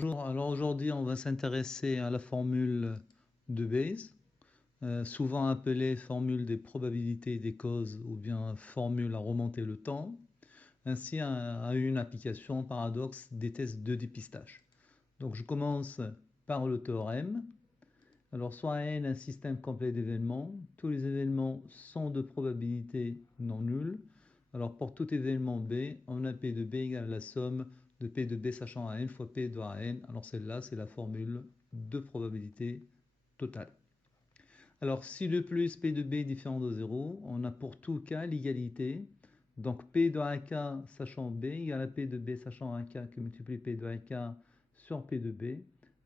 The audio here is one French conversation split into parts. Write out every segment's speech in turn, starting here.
Bonjour, alors aujourd'hui on va s'intéresser à la formule de Bayes, souvent appelée formule des probabilités et des causes ou bien formule à remonter le temps, ainsi à une application paradoxe des tests de dépistage. Donc je commence par le théorème. Alors soit N un système complet d'événements, tous les événements sont de probabilité non nulle. Alors pour tout événement B, on a P de B égale à la somme de P de B sachant à N fois P de A à N. Alors celle-là, c'est la formule de probabilité totale. Alors si le plus P de B est différent de 0, on a pour tout cas l'égalité. Donc P de AK sachant B égale à P de B sachant AK que multiplie P de AK sur P de B.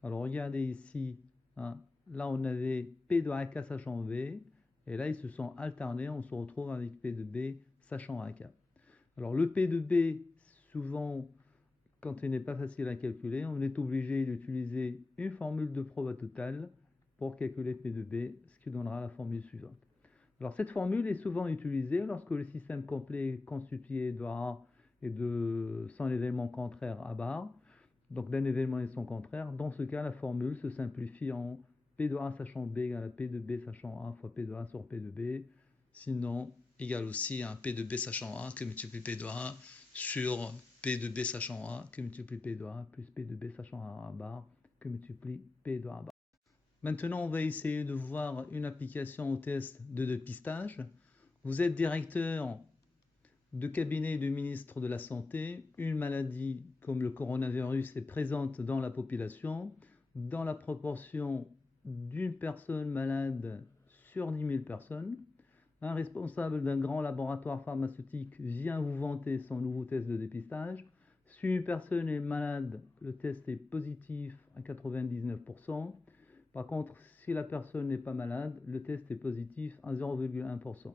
Alors regardez ici, hein, là on avait P de AK sachant B, et là ils se sont alternés, on se retrouve avec P de B sachant AK. Alors le P de B, souvent, quand il n'est pas facile à calculer, on est obligé d'utiliser une formule de proba totale pour calculer P de B, ce qui donnera la formule suivante. Alors cette formule est souvent utilisée lorsque le système complet est constitué de A et de son événement contraire à bar, donc d'un événement et son contraire. Dans ce cas, la formule se simplifie en P de A sachant B égale à P de B sachant A fois P de A sur P de B, sinon égale aussi à P de B sachant A que multiplie P de A sur P de B sachant A que multiplie P de A plus P de B sachant A à bar que multiplie P de A à bar. Maintenant, on va essayer de voir une application au test de dépistage. Vous êtes directeur de cabinet du ministre de la Santé. Une maladie comme le coronavirus est présente dans la population dans la proportion d'une personne malade sur 10 000 personnes. Un responsable d'un grand laboratoire pharmaceutique vient vous vanter son nouveau test de dépistage. Si une personne est malade, le test est positif à 99%. Par contre, si la personne n'est pas malade, le test est positif à 0,1%.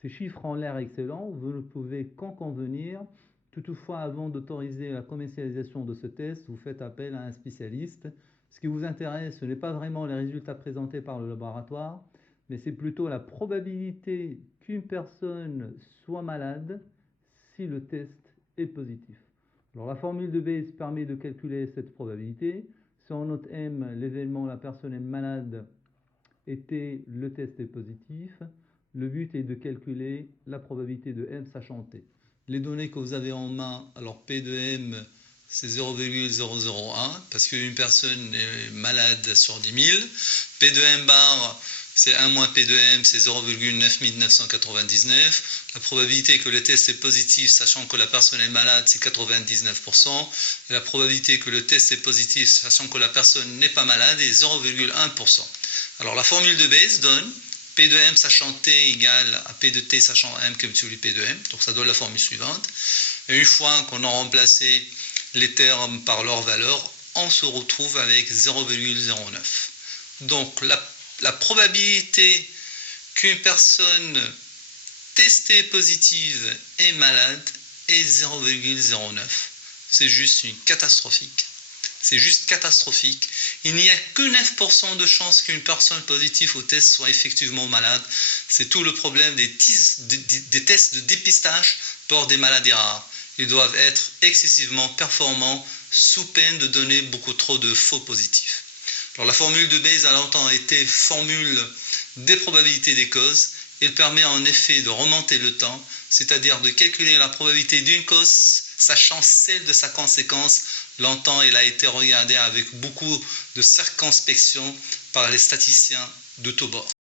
Ces chiffres ont l'air excellents, vous ne pouvez qu'en convenir. Toutefois, avant d'autoriser la commercialisation de ce test, vous faites appel à un spécialiste. Ce qui vous intéresse, ce n'est pas vraiment les résultats présentés par le laboratoire, mais c'est plutôt la probabilité qu'une personne soit malade si le test est positif. Alors la formule de Bayes permet de calculer cette probabilité. Si on note M, l'événement, la personne est malade, et T, le test est positif, le but est de calculer la probabilité de M sachant T. Les données que vous avez en main, alors P de M, c'est 0,001, parce qu'une personne est malade sur 10 000. P de M bar, c'est 1 moins P de M, c'est 0,9999. La probabilité que le test est positif, sachant que la personne est malade, c'est 99%. Et la probabilité que le test est positif, sachant que la personne n'est pas malade, est 0,1%. Alors la formule de Bayes donne P de M sachant T égale à P de T sachant M que multiplie P de M. Donc ça donne la formule suivante. Et une fois qu'on a remplacé les termes par leur valeur, on se retrouve avec 0,09. Donc la probabilité qu'une personne testée positive est malade est 0,09. C'est juste catastrophique. C'est juste catastrophique. Il n'y a que 9% de chances qu'une personne positive au test soit effectivement malade. C'est tout le problème des tests de dépistage pour des maladies rares. Ils doivent être excessivement performants sous peine de donner beaucoup trop de faux positifs. Alors la formule de Bayes a longtemps été formule des probabilités des causes. Elle permet en effet de remonter le temps, c'est-à-dire de calculer la probabilité d'une cause, sachant celle de sa conséquence. Longtemps, elle a été regardée avec beaucoup de circonspection par les statisticiens de tous bords.